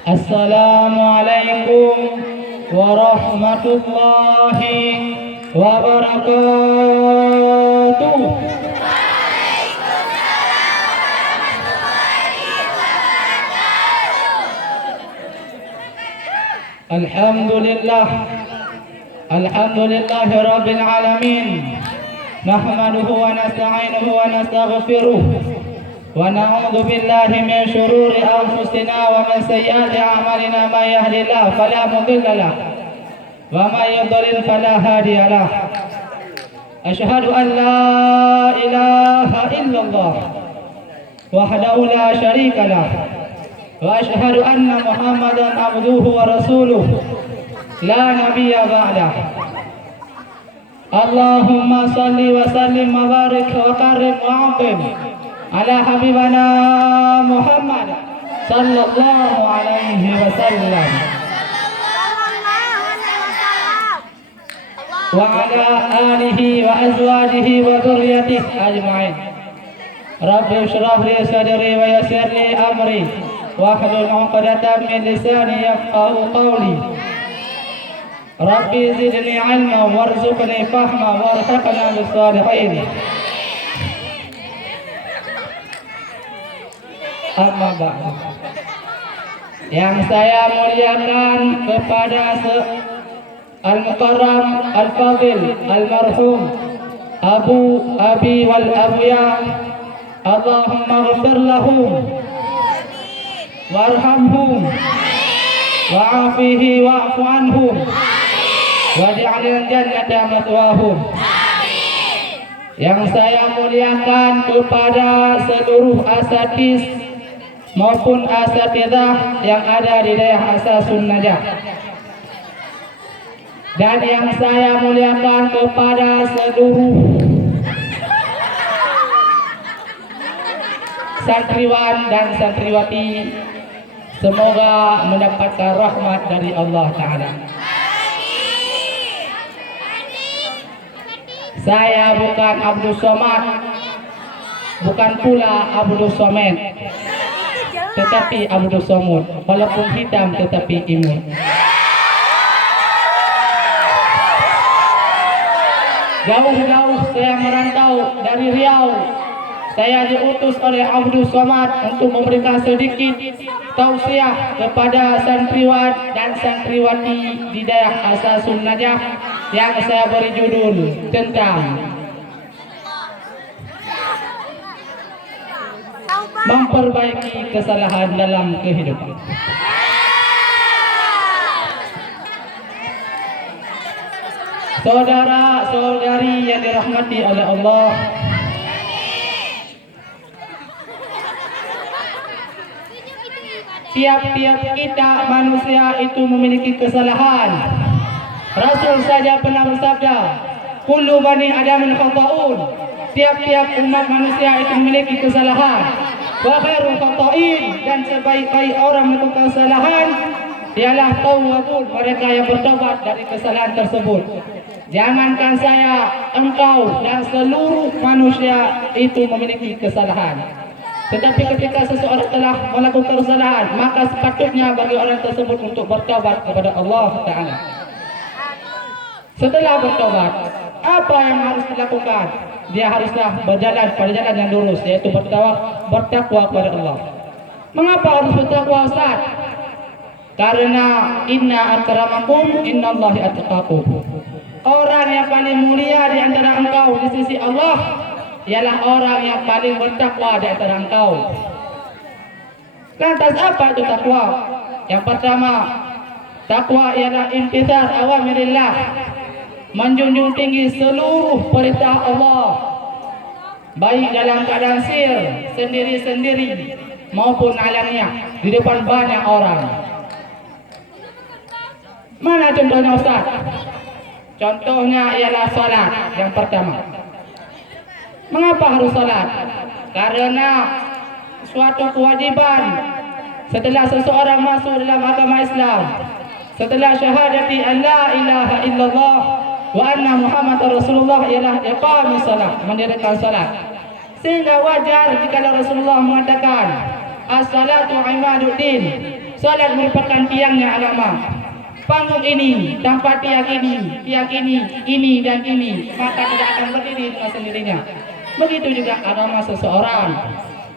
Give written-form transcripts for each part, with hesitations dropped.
Assalamualaikum warahmatullahi wabarakatuh. Alhamdulillah, alhamdulillahi rabbil alamin. Nahmaduhu wa nasta'inuhu wa nastaghfiruh. ونعوذ بالله من شرور أنفسنا ومن سيئات أعمالنا من يهد الله فلا مضل له ومن يضلل فلا هادي له أشهد أن لا إله إلا الله وحده لا شريك له وأشهد أن محمدا عبده ورسوله لا نبي بعده اللهم صل وسلم وبارك وكرم وعظم على حبيبنا محمد صلى الله عليه وسلم وعلى آله وأزواجه وذريته أجمعين. رب اشرح لي صدري ويسر لي أمري واحلل عقدة من لساني يفقهوا قولي. ربي زدني علما وارزقني فهما وارزقنا بالصالحين. Amma ba'du. Yang saya muliakan kepada Al-Mukarram Al-Fadil Al-Marhum Abu Abi wal Abuya, Allahumma ghafir lahum warhamhum wa'afihi wa'fu anhum waj'alil jannata mathwahum. Yang saya muliakan kepada seluruh asatidz maupun asatidzah yang ada di daerah Asasun Najah, dan yang saya muliakan kepada seluruh santriwan dan santriwati, semoga mendapatkan rahmat dari Allah Ta'ala. Saya bukan Abdul Somad, bukan pula Abdul Somad, tetapi Abdul Somad, walaupun hitam tetapi imun. Jauh-jauh saya merantau dari Riau. Saya diutus oleh Abdul Somad untuk memberikan sedikit tausiah kepada santriwan dan santriwati di daerah Asasun Najah yang saya beri judul tentang memperbaiki kesalahan dalam kehidupan. Saudara-saudari yang dirahmati oleh Allah, tiap-tiap kita manusia itu memiliki kesalahan. Rasul saja pernah bersabda, kullu bani adamin khata'un. Tiap-tiap umat manusia itu memiliki kesalahan. Wa khairul khata'in, dan sebaik-baik orang melakukan kesalahan ialah tawwabun, mereka yang bertobat dari kesalahan tersebut. Jangankan saya, engkau dan seluruh manusia itu memiliki kesalahan. Tetapi ketika seseorang telah melakukan kesalahan, maka sepatutnya bagi orang tersebut untuk bertobat kepada Allah Ta'ala. Setelah bertobat, apa yang harus dilakukan? Dia haruslah berjalan pada jalan yang lurus, yaitu bertakwa kepada Allah. Mengapa harus bertakwa, Ustaz? Karena inna akramakum innallahi atqakum. Orang yang paling mulia di antara engkau di sisi Allah ialah orang yang paling bertakwa di antara engkau. Lantas apa itu takwa? Yang pertama, takwa ialah imtithal awamirillah, menjunjung tinggi seluruh perintah Allah, baik dalam keadaan sir, sendiri-sendiri maupun alaniah, di depan banyak orang. Mana contohnya, Ustaz? Contohnya ialah salat yang pertama. Mengapa harus salat? Karena suatu kewajiban setelah seseorang masuk dalam agama Islam, setelah syahadati an la ilaha illallah wa anna Muhammadar Rasulullah, ialah iqamis salat, mendirikan salat. Sehingga wajar jika Rasulullah mengatakan as-salatu imaduddin, Salat merupakan tiangnya agama. Panggung ini tanpa tiang ini dan ini, maka tidak akan berdiri dengan sendirinya. Begitu juga agama seseorang.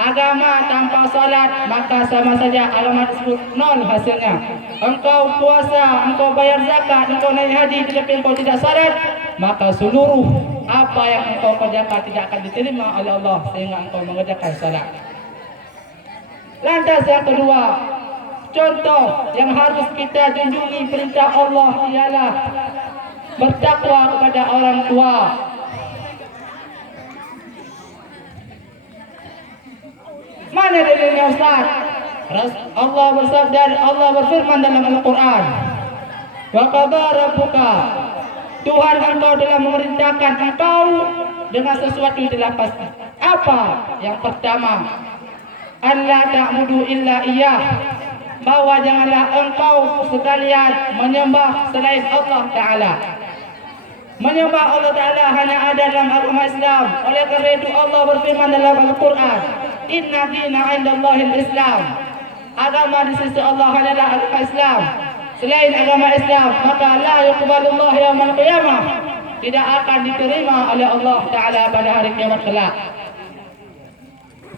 Agama tanpa salat, maka sama saja agama tersebut nol hasilnya. Engkau puasa, engkau bayar zakat, engkau naik haji, tetapi engkau tidak salat, maka seluruh apa yang engkau kerjakan tidak akan diterima oleh Allah sehingga engkau mengerjakan salat. Lantas yang kedua, contoh yang harus kita junjungi perintah Allah ialah bertakwa kepada orang tua. Mana dalilnya Ustaz? Allah bersabda, Allah berfirman dalam Al-Quran, wa qadha rabbuka, Tuhan engkau telah memerintahkan engkau dengan sesuatu yang telah pasti. Apa? Yang pertama, alla ta'budu illa iyyah, bahwa janganlah engkau sekalian menyembah selain Allah Ta'ala. Menyembah Allah Ta'ala hanya ada dalam agama Islam. Oleh kerana itu Allah berfirman dalam Al-Quran, inna dina indallahil Islam, agama di sisi Allah adalah agama Islam. Selain agama Islam, maka la yuqbalullah yaumal qiyamah, tidak akan diterima oleh Allah Ta'ala pada hari kiamat kelak.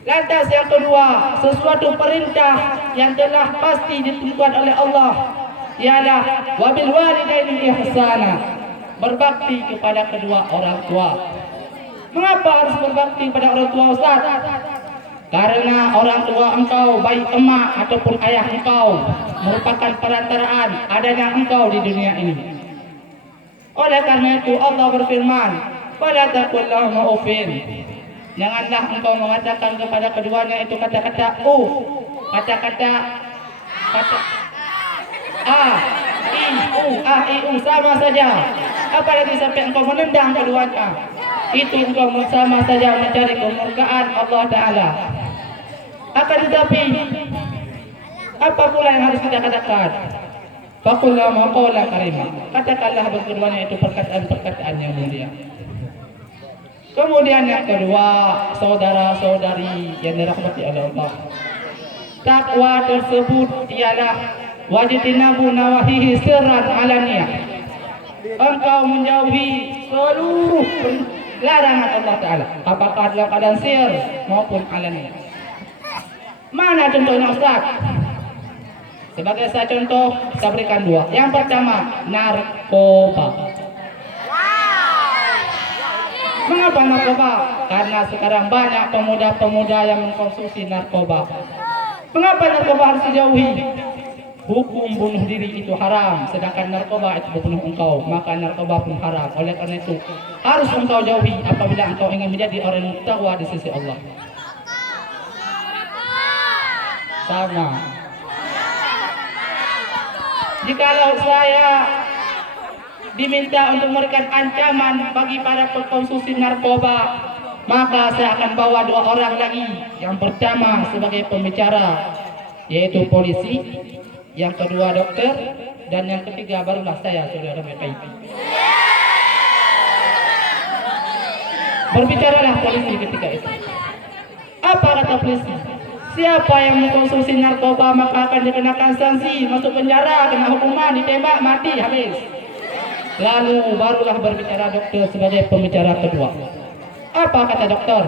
Lantas yang kedua, sesuatu perintah yang telah pasti ditentukan oleh Allah ialah wabil walidaini ihsana, berbakti kepada kedua orang tua. Mengapa harus berbakti kepada orang tua, Ustaz? Karena orang tua engkau, baik emak ataupun ayah engkau, merupakan perantaraan adanya engkau di dunia ini. Oleh karena itu Allah berfirman, fala taqul lahum uffin, janganlah engkau mengatakan kepada keduanya itu kata-kata kata-kata sama saja. Apalagi sampai engkau menendang keduanya, itu engkau sama saja mencari kemurkaan Allah Ta'ala. Akan tetapi apa pula yang harus kita katakan? Faqul lahum qawlan karima, katakanlah berkeduanya itu perkataan-perkataan yang mulia. Kemudian yang kedua, saudara-saudari yang dirahmati oleh Allah, takwa tersebut ialah wajtinabu nawahihi sirran alaniyah, engkau menjauhi seluruh larangan Allah Ta'ala, apakah dalam keadaan sir maupun alaniyah. Mana contohnya Ustaz? Sebagai saya contoh, saya berikan dua. Yang pertama, narkoba. Mengapa narkoba? Karena sekarang banyak pemuda-pemuda yang mengkonsumsi narkoba. Mengapa narkoba harus dijauhi? Hukum bunuh diri itu haram, sedangkan narkoba itu membunuh engkau, maka narkoba pun haram. Oleh karena itu harus engkau jauhi apabila engkau ingin menjadi orang yang taqwa di sisi Allah. Sama. Jikalau saya diminta untuk memberikan ancaman bagi para pengkonsumsi narkoba, maka saya akan bawa dua orang lagi. Yang pertama sebagai pembicara, yaitu polisi. Yang kedua dokter. Dan yang ketiga barulah saya, saudara PKI. Berbicaralah polisi ketika itu. Apa kata polisi? Siapa yang mengkonsumsi narkoba maka akan dikenakan sanksi, masuk penjara, kena hukuman, ditembak, mati, habis. Lalu barulah berbicara dokter sebagai pembicara kedua. Apa kata dokter?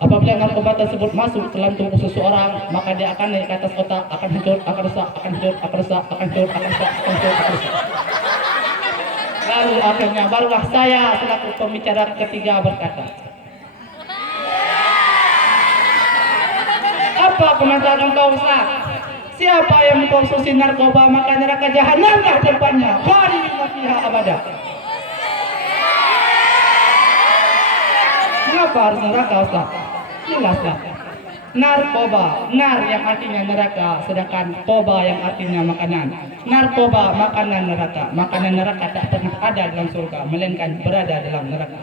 Apabila narkoba tersebut masuk ke dalam tubuh seseorang, maka dia akan naik ke atas otak, akan hancur, akan rusak, akan hancur, akan rusak, akan hancur, akan rusak, akan hancur, akan rusak. Lalu akhirnya barulah saya selaku pembicara ketiga berkata, apa komentar engkau Ustaz? Siapa yang mengkonsumsi narkoba maka neraka jahanamlah tempatnya, khalidina fiha abada. Mengapa harus neraka Ustaz? Jelaslah. Narkoba, nar yang artinya neraka, sedangkan koba yang artinya makanan. Narkoba makanan neraka. Makanan neraka tak pernah ada dalam surga, melainkan berada dalam neraka.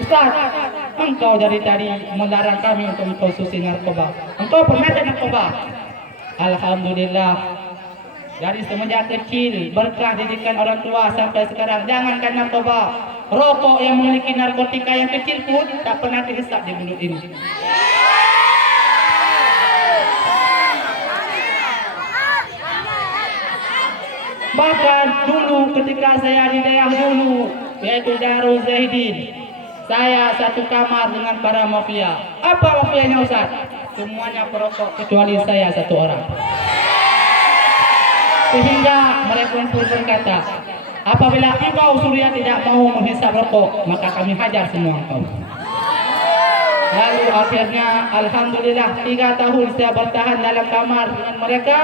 Ustaz, engkau dari tadi melarang kami untuk mengkonsumsi narkoba. Engkau pernah ada narkoba? Alhamdulillah. Dari semenjak kecil berkah didikan orang tua sampai sekarang, jangankan narkoba, rokok yang memiliki narkotika yang kecil pun tak pernah dihisap di mulut ini. Bahkan dulu ketika saya di daerah dulu, yaitu Darul Zahidin, saya satu kamar dengan para mafia. Apa mafianya Ustaz? Semuanya perokok kecuali saya satu orang. Sehingga mereka pun berkata, apabila engkau Surya tidak mau menghisap rokok, maka kami hajar semua engkau. Lalu akhirnya Alhamdulillah 3 tahun saya bertahan dalam kamar dengan mereka.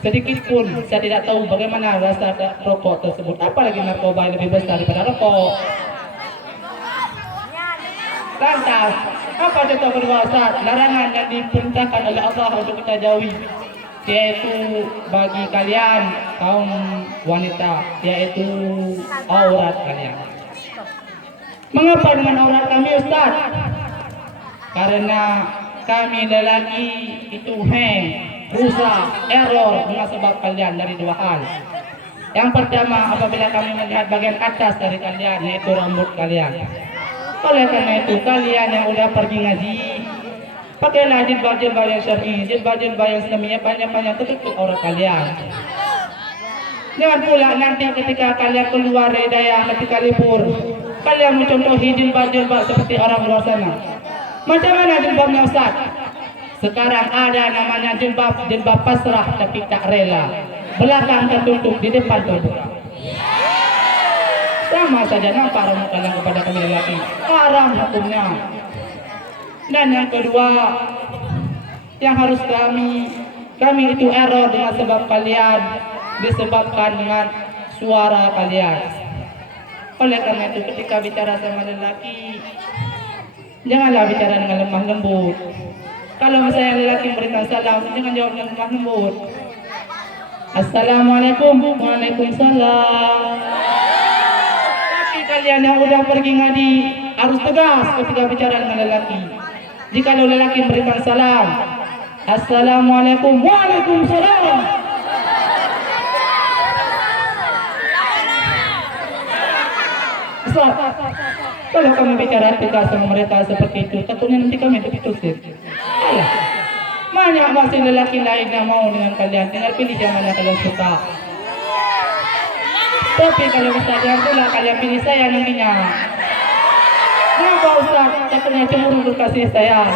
Sedikit pun saya tidak tahu bagaimana rasa rokok tersebut. Apalagi narkoba yang lebih besar daripada rokok. Lantas, apa contoh kedua Ustaz? Larangan yang diperintahkan oleh Allah untuk kita jauhi, yaitu bagi kalian kaum wanita, yaitu aurat kalian. Mengapa dengan aurat kami Ustaz? Karena kami lelaki itu rusak, error dengan sebab kalian dari 2 hal. Yang pertama, apabila kami melihat bagian atas dari kalian, yaitu rambut kalian. Oleh karena itu, kalian yang udah pergi ngaji, pakailah jilbab-jilbab yang syar'i, jilbab-jilbab yang Islamiyah, banyak-banyak tutup aurat kalian. Jangan pula nanti ketika kalian keluar dari daerah ketika libur, kalian mencontohi jilbab-jilbab seperti orang luar sana. Macam mana jilbabnya Ustaz? Sekarang ada namanya jilbab pasrah tapi tak rela. Belakang tertutup, di depan terbuka. Sama saja nampak rambut kalian kepada kami lelaki. Haram hukumnya. Dan yang kedua, yang harus kami itu error dengan sebab kalian, disebabkan dengan suara kalian. Oleh karena itu ketika bicara sama lelaki, janganlah bicara dengan lemah lembut. Kalau misalnya lelaki memberikan salam, jangan jawab dengan lemah lembut. Assalamualaikum. Waalaikumsalam. Tapi kalian yang udah pergi ngaji harus tegas ketika bicara dengan lelaki. Jika lelaki memberikan salam, Assalamualaikum. Waalaikumsalam. Ustaz, kalau kami bicara tegas sama mereka seperti itu, tentunya nanti kami ditusir. Alah, banyak masih lelaki lain yang mau dengan kalian. Tinggal pilih yang mana kalian suka. Tapi kalau Ustaz yang pula kalian pilih saya nantinya. Kenapa Ustaz? Takutnya cemburu berkasih saya.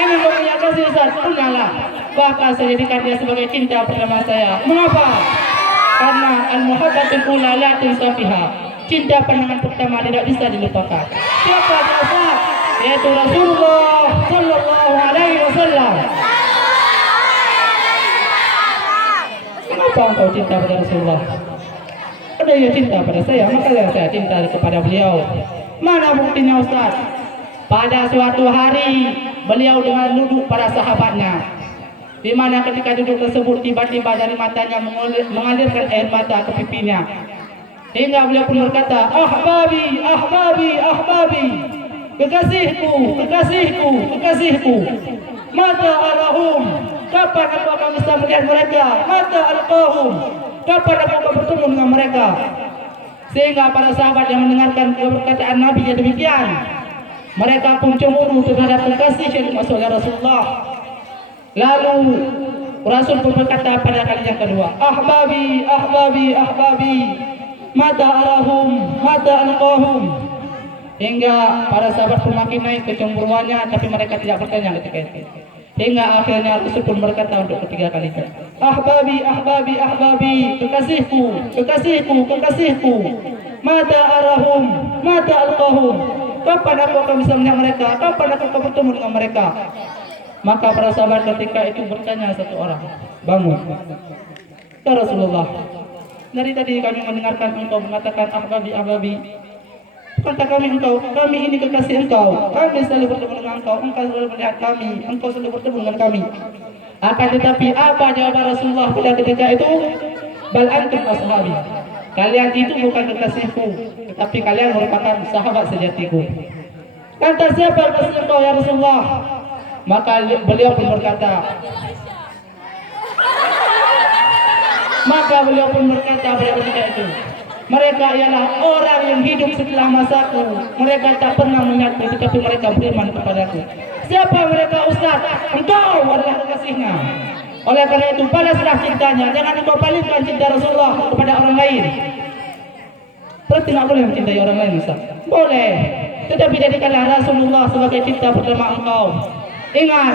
Emang kau punya kasih Ustaz? Punyalah. Bahkan saya jadikan dia sebagai cinta pertama saya. Mengapa? Karena al-muhabbatul ula la tunsafiha. Cinta pandangan pertama tidak bisa dilupakan. Siapa Ustaz? Yaitu Rasulullah sallallahu alaihi wasallam. Kenapa engkau cinta pada Rasulullah? Ada yang cinta pada saya, makanya saya cinta kepada beliau. Mana buktinya Ustaz? Pada suatu hari beliau dengan duduk para sahabatnya, di mana ketika duduk tersebut tiba-tiba dari matanya mengalirkan air mata ke pipinya. Hingga beliau pun berkata, ahbabi, ahbabi, ahbabi, kekasihku, kekasihku, kekasihku. Mata arahum, kapan aku akan bisa melihat mereka? Mata alqahum, kapan aku akan bertemu dengan mereka? Sehingga para sahabat yang mendengarkan perkataan Nabi yang demikian, mereka pun cemburu terhadap kekasih yang dimaksud oleh Rasulullah. Lalu Rasul pun berkata pada kali yang kedua, ahbabi, ahbabi, ahbabi, mata arahum, mata alqahum. Hingga para sahabat pun makin naik kecemburuannya, tapi mereka tidak bertanya ketika itu. Hingga akhirnya Rasul pun berkata untuk ketiga kalinya, ahbabi, ahbabi, ahbabi, kekasihku, kekasihku, kekasihku, mata arahum, mata alqahum. Kapan aku akan bisa melihat mereka? Kapan aku akan bertemu dengan mereka? Maka para sahabat ketika itu bertanya satu orang, bangun, ya Rasulullah, dari tadi kami mendengarkan engkau mengatakan ahbabi, ahbabi. Kata kami ini kekasih engkau, kami selalu bertemu dengan engkau selalu melihat kami, engkau selalu bertemu dengan kami. Akan tetapi apa jawaban Rasulullah pada ketika itu? Bal antum ashabi. Kalian itu bukan kekasihku, tetapi kalian merupakan sahabat sejatiku. Kata siapa kekasih engkau ya Rasulullah? Maka beliau pun berkata pada ketika itu, mereka ialah orang yang hidup setelah masaku. Mereka tak pernah melihatku, tetapi mereka beriman kepadaku. Siapa mereka Ustaz? Engkau adalah kekasihnya. Oleh karena itu balaslah cintanya. Jangan engkau palingkan cinta Rasulullah kepada orang lain. Berarti tidak boleh mencintai orang lain, Ustaz? Boleh. Tetapi jadikanlah Rasulullah sebagai cinta pertama engkau. Ingat,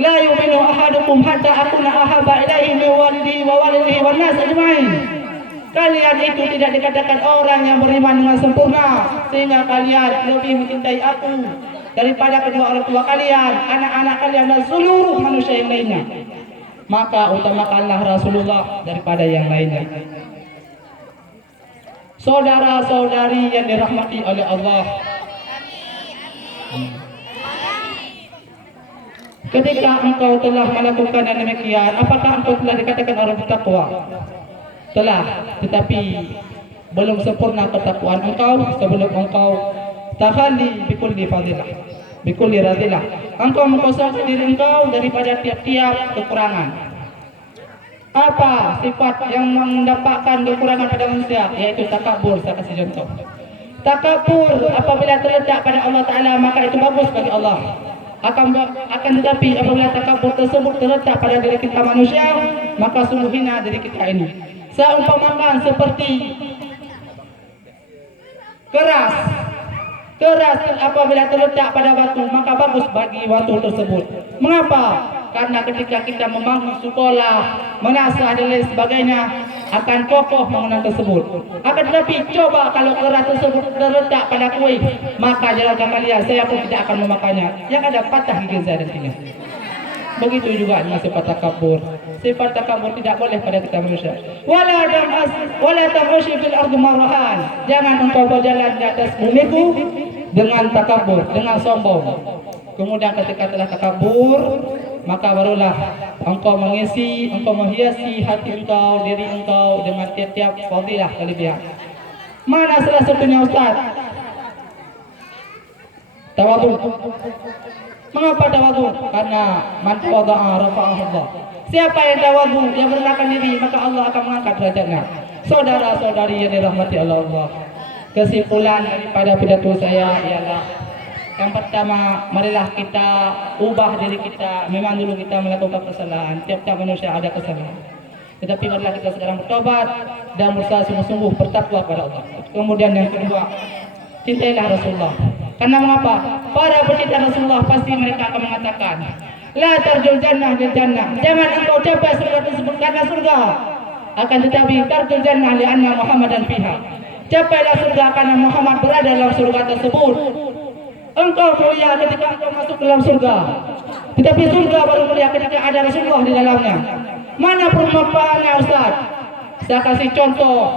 la yu'minu ahadukum hatta akuna ahabba ilaihi min walidihi wa walidihi wan nas ajma'in. Kalian itu tidak dikatakan orang yang beriman dengan sempurna sehingga kalian lebih mencintai aku daripada kedua orang tua kalian, anak-anak kalian dan seluruh manusia yang lainnya. Maka utamakanlah Rasulullah daripada yang lainnya. Saudara-saudari yang dirahmati oleh Allah, ketika engkau telah melakukan yang demikian, apakah engkau telah dikatakan orang bertakwa? Telah, tetapi belum sempurna ketakwaan engkau sebelum engkau takhalli bikulli fadilah, bikulli radilah. Engkau mengkosongkan diri engkau daripada tiap-tiap kekurangan. Apa sifat yang mendapatkan kekurangan pada manusia? Yaitu takabur. Saya kasih contoh. Takabur apabila terletak pada Allah Ta'ala, maka itu bagus bagi Allah. Akan tetapi apabila takabur tersebut terletak pada diri kita manusia, maka sungguh hina diri kita ini. Seumpamakan seperti keras apabila terletak pada batu, maka bagus bagi batu tersebut. Mengapa? Karena ketika kita membangun sekolah, menasah dan lain sebagainya, akan kokoh bangunan tersebut. Akan tetapi coba kalau keras tersebut terletak pada kuih, maka jalankan kalian, saya pun tidak akan memakannya. Yang ada patah gigi saya dan tinggal. Begitu juga dengan sifat takabur. Sifat takabur tidak boleh pada kita manusia. Wala tamshi fil ardi marahan. Jangan engkau berjalan di atas bumiku dengan takabur, dengan sombong. Kemudian ketika telah takabur, maka barulah engkau menghiasi hati engkau, diri engkau dengan tiap-tiap fadilah kelebihan. Mana salah satunya, Ustaz? Tawadhu. Mengapa tawadhu? Karena man wada'a rafa'ahu Allah. Siapa yang tawadhu, yang merendahkan diri, maka Allah akan mengangkat derajatnya. Saudara-saudari yang dirahmati Allah, kesimpulan daripada pidato saya ialah yang pertama, marilah kita ubah diri kita. Memang dulu kita melakukan kesalahan, tiap-tiap manusia ada kesalahan. Tetapi marilah kita sekarang bertobat dan berusaha sungguh-sungguh bertakwa kepada Allah. Kemudian yang kedua, cintailah Rasulullah. Karena mengapa? Para pecinta Rasulullah pasti mereka akan mengatakan, la tarjul jannah lil jannah. Jangan engkau capai surga tersebut karena surga. Akan tetapi tarjul jannah li anna Muhammadan fiha. Capailah surga karena Muhammad berada dalam surga tersebut. Engkau mulia ketika engkau masuk dalam surga. Tetapi surga baru mulia ketika ada Rasulullah di dalamnya. Mana perumpamannya, Ustaz? Saya kasih contoh,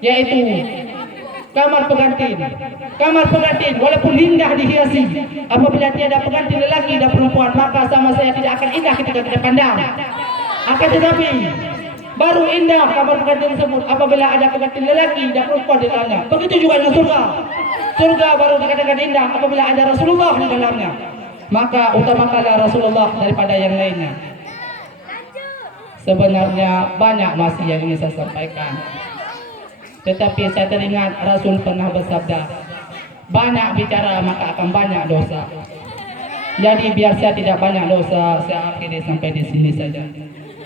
yaitu kamar pengantin. Kamar pengantin walaupun indah dihiasi, apabila tiada pengantin lelaki dan perempuan, maka sama saya tidak akan indah ketika kita pandang. Akan tetapi baru indah kamar pengantin tersebut apabila ada pengantin lelaki dan perempuan di dalamnya. Begitu juga dengan surga. Surga baru dikatakan indah apabila ada Rasulullah di dalamnya. Maka utamakanlah Rasulullah daripada yang lainnya. Sebenarnya banyak masih yang ingin saya sampaikan, tetapi saya teringat Rasul pernah bersabda, banyak bicara maka akan banyak dosa. Jadi biar saya tidak banyak dosa, saya akhiri sampai di sini saja.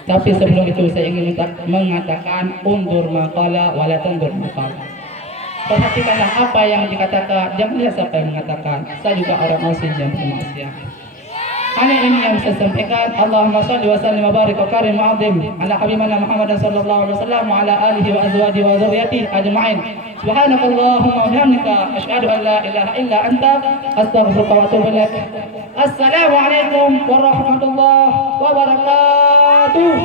Tapi sebelum itu saya ingin mengatakan, undur maqala wala tandur maqala. Perhatikanlah apa yang dikatakan, jangan lihat siapa yang mengatakan. Saya juga orang muslim yang bermaksiat. Hanya ini yang saya sampaikan. Allahumma salli wa sallim wa barik wa karim wa azim ala habibina Muhammadin sallallahu alaihi wasallam wa ala alihi wa azwajihi wa dzurriyyatihi ajma'in. Subhanakallahumma wa bihamdika asyhadu an la ilaha illa anta astaghfiruka wa atubu ilaik. Assalamu alaikum warahmatullahi wabarakatuh.